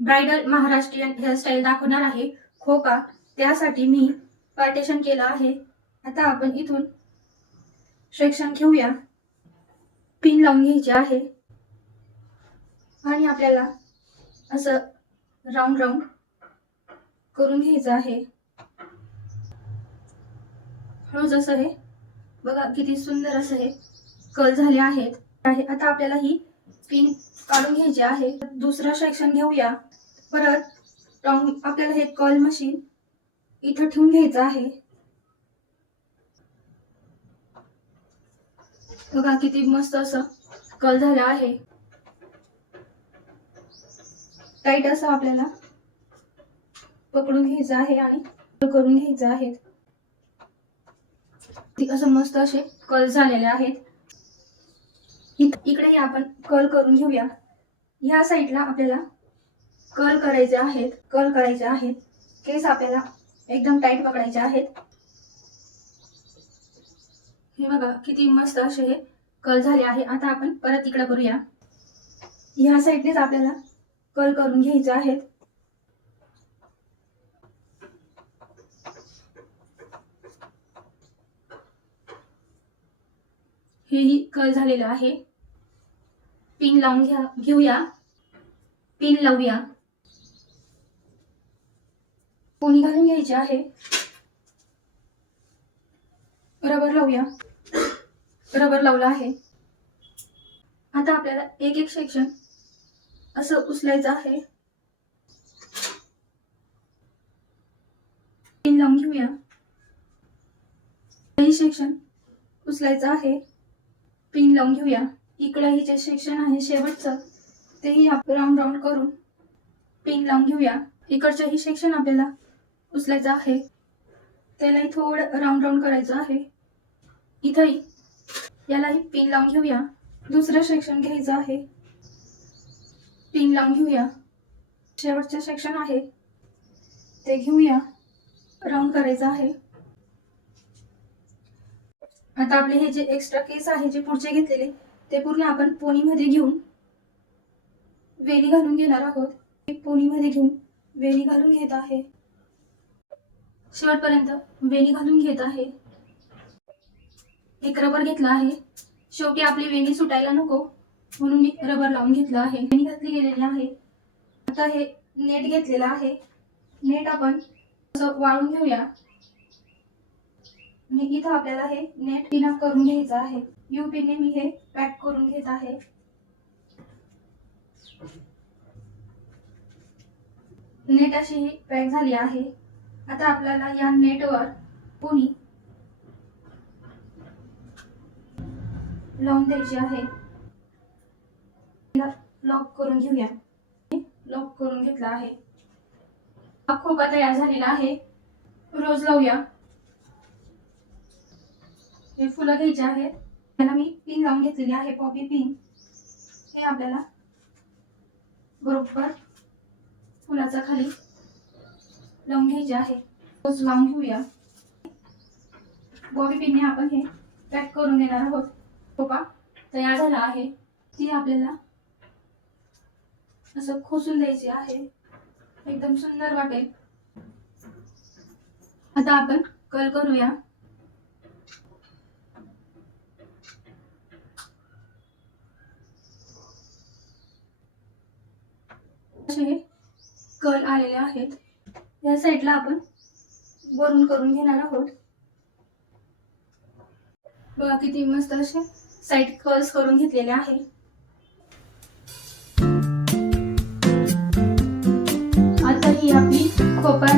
Bridal Maharashtrian hairstyle दाखवणार आहे. हो खोका त्यासाठी मी पार्टेशन केलं आहे. आता आपण इथून सेक्शन घेऊया. पिन लावून घ्यायची आहे. आणि आपल्याला असं राऊंड राऊंड करून घ्यायचं आहे. हळू जसं हे बघा किती सुंदर असं हे कल झाले आहेत. आता आपल्याला ही पिन काढून घ्यायची आहे. दुसरं सेक्शन घेऊया. परत आपल्याला हे कल मशीन इथं ठेवून घ्यायचं आहे. बघा किती मस्त असं कल झालं आहे. टाईट असं आपल्याला पकडून घ्यायचं आहे आणि करून घ्यायचं आहे. ती असं मस्त असे कल झालेले आहेत. इकडेही आपण कल करून घेऊया. ह्या साईडला आपल्याला कल करायचे आहेत कल करायचे आहेत. केस आपल्याला एकदम टाईट पकडायचे आहेत. हे बघा किती मस्त असे हे कल झाले आहे. आता आपण परत इकडे करूया. ह्या साईडनेच आपल्याला कल करून घ्यायचे आहेत. हेही कल झालेलं आहे. पिन लावून घ्या घेऊया. पिन लावूया. कोणी घालून घ्यायचे आहे? रबर लावूया. रबर लावला आहे. आता आपल्याला एक एक सेक्शन असं उचलायचं आहे. पिन लावून घेऊया. सेक्शन उचलायचं आहे. पिन लावून घेऊया. इकडंही जे सेक्शन आहे शेवटचं तेही आपण राऊंड राऊंड करून पिन लावून घेऊया. इकडचंही सेक्शन आपल्याला उचलायचं आहे. त्यालाही थोडं राऊंड राऊंड करायचं आहे. इथंही यालाही पिन लावून घेऊया. दुसरं सेक्शन घ्यायचं आहे. पिन लावून घेऊया. शेवटचं सेक्शन आहे. ते घेऊया. राऊंड करायचं आहे. आता आपले हे जे एक्स्ट्रा केस आहे जे पुढचे घेतलेले ते पूर्ण आपण पोनीमध्ये घेऊन वेणी घालून घेणार आहोत. हे पोनीमध्ये घेऊन वेणी घालून घेत आहे. शेवटपर्यंत वेणी घालून घेत आहे. एक रबर घेतला आहे. शेवटी आपली वेणी सुटायला नको म्हणून मी रबर लावून घेतलं आहे. वेणी घातली गेलेली आहे. आता हे नेट घेतलेलं आहे. नेट आपण वाळून घेऊया. आणि इथं आपल्याला हे नेट पिन करून घ्यायचं आहे. यू पिनने मी हे पॅक करून घेत आहे. नेट अशी ही पॅक झाली आहे. आता आपल्याला या नेटवर कोणी लावून द्यायची आहे. लॉक करून घेऊया. लॉक करून घेतला आहे. हा खोका तयार झालेला आहे. रोज लावूया. हे फुलं घ्यायचे आहेत त्याला मी पिन लावून घेतलेली आहे. पॉपी पिन हे आपल्याला बरोबर फुलाचा खाली लावून घ्यायचे आहे. रोज लावून घेऊया. बॉबी पिनने आपण हे पॅक करून देणार आहोत. खोपा तयार झाला आहे. ती आपल्याला असं खोसून द्यायची आहे. एकदम सुंदर वाटेल. आता आपण कल करूया. असे हे कल आलेले आहेत. या साईडला आपण वरून करून घेणार आहोत. बघा किती मस्त असे साईड कर्ल्स करून घेतलेले आहे. आता ही आपली खोपा